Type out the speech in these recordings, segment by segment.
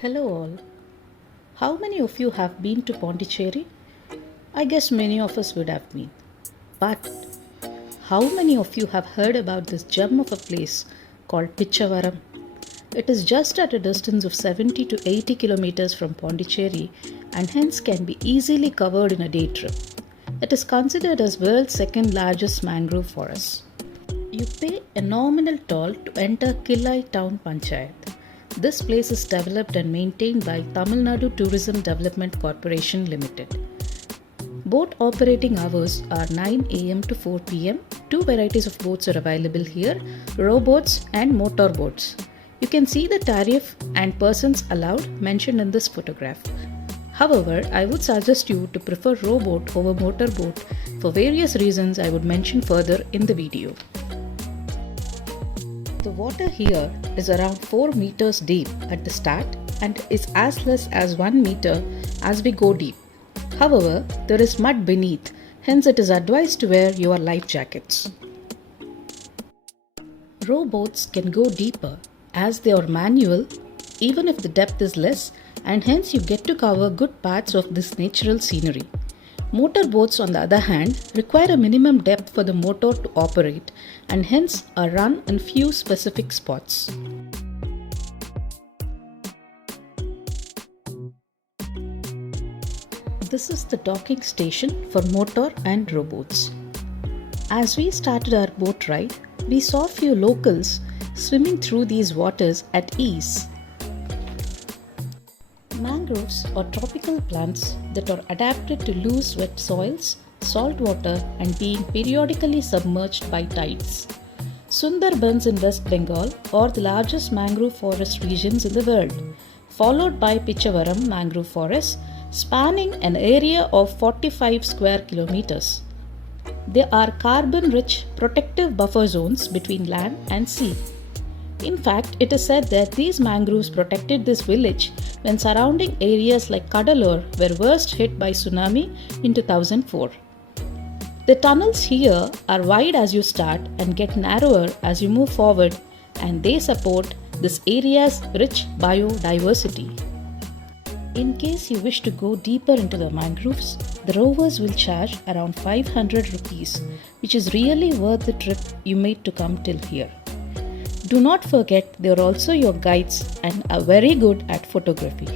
Hello, all. How many of you have been to Pondicherry? I guess many of us would have been. But how many of you have heard about this gem of a place called Pichavaram? It is just at a distance of 70 to 80 kilometers from Pondicherry and hence can be easily covered in a day trip. It is considered as world's second largest mangrove forest. You pay a nominal toll to enter Kaale town panchayat. This place is developed and maintained by Tamil Nadu Tourism Development Corporation Limited. Boat operating hours are 9 am to 4 pm. Two varieties of boats are available here, rowboats and motor boats. You can see the tariff and persons allowed mentioned in this photograph. However, I would suggest you to prefer rowboat over motorboat for various reasons I would mention further in the video. The water here is around 4 meters deep at the start and is as less as 1 meter as we go deep. However, there is mud beneath, hence it is advised to wear your life jackets. Rowboats can go deeper as they are manual even if the depth is less, and hence you get to cover good parts of this natural scenery. Motorboats, on the other hand, require a minimum depth for the motor to operate and hence are run in few specific spots. This is the docking station for motor and rowboats. As we started our boat ride, we saw few locals swimming through these waters at ease. Mangroves are tropical plants that are adapted to loose wet soils, salt water and being periodically submerged by tides. Sundarbans in West Bengal are the largest mangrove forest regions in the world, followed by Pichavaram mangrove forest spanning an area of 45 square kilometers. They are carbon-rich protective buffer zones between land and sea. In fact, it is said that these mangroves protected this village when surrounding areas like Cuddalore were worst hit by tsunami in 2004. The tunnels here are wide as you start and get narrower as you move forward, and they support this area's rich biodiversity. In case you wish to go deeper into the mangroves, the Rovers will charge around 500 rupees, which is really worth the trip you made to come till here. Do not forget they are also your guides and are very good at photography.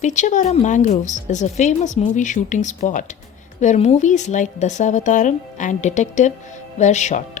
Pichavaram Mangroves is a famous movie shooting spot where movies like Dasavataram and Detective were shot.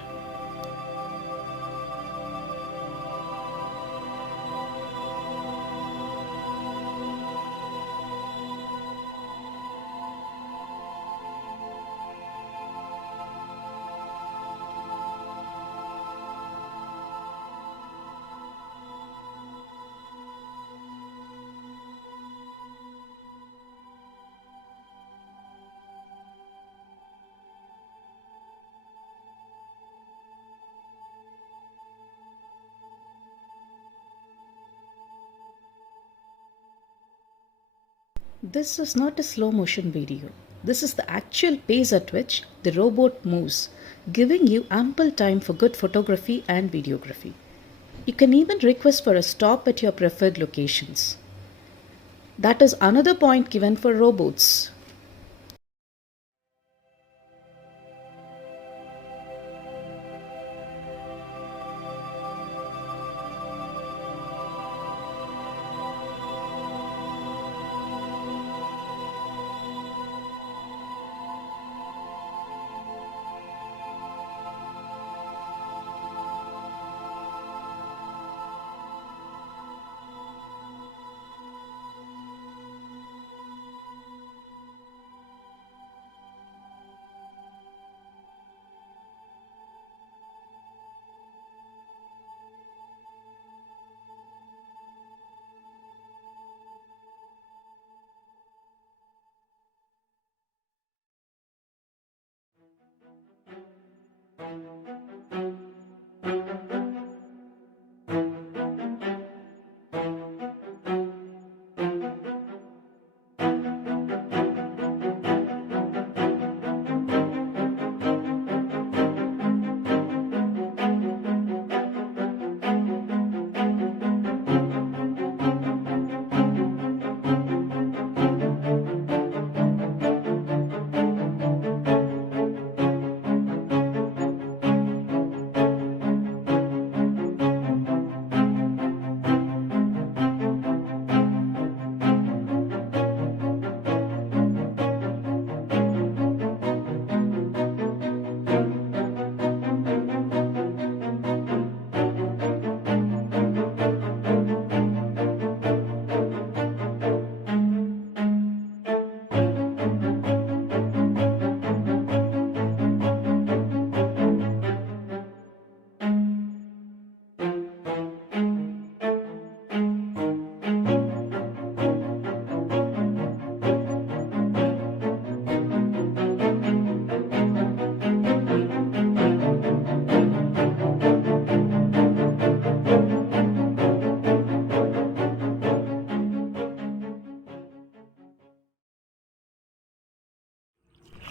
This is not a slow motion video. This is the actual pace at which the robot moves, giving you ample time for good photography and videography. You can even request for a stop at your preferred locations. That is another point given for robots.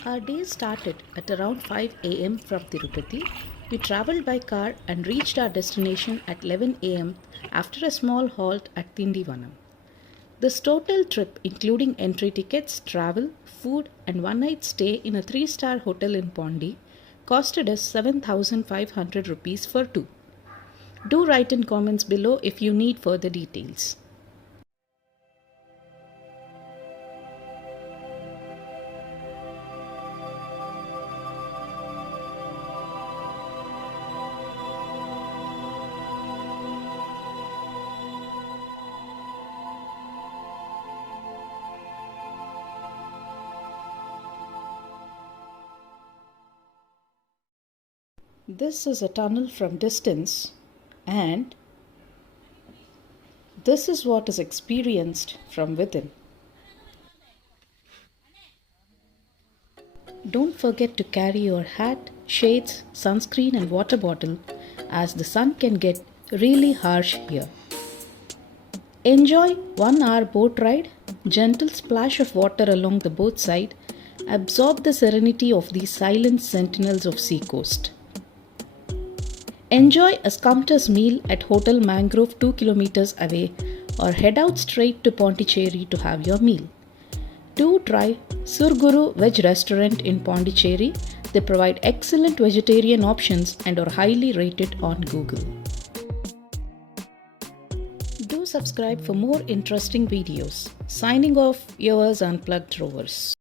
Our day started at around 5 am from Tirupati. We travelled by car and reached our destination at 11 am after a small halt at Tindivanam. This total trip, including entry tickets, travel, food, and one night stay in a 3-star hotel in Pondi, costed us 7,500 rupees for two. Do write in comments below if you need further details. This is a tunnel from distance, and this is what is experienced from within. Don't forget to carry your hat, shades, sunscreen and water bottle as the sun can get really harsh here. Enjoy 1 hour boat ride, gentle splash of water along the boat side, absorb the serenity of these silent sentinels of seacoast. Enjoy a scrumptious meal at Hotel Mangrove 2 kilometers away or head out straight to Pondicherry to have your meal. Do try Surguru Veg Restaurant in Pondicherry. They provide excellent vegetarian options and are highly rated on Google. Do subscribe for more interesting videos. Signing off, Urs Unplugged Rovers.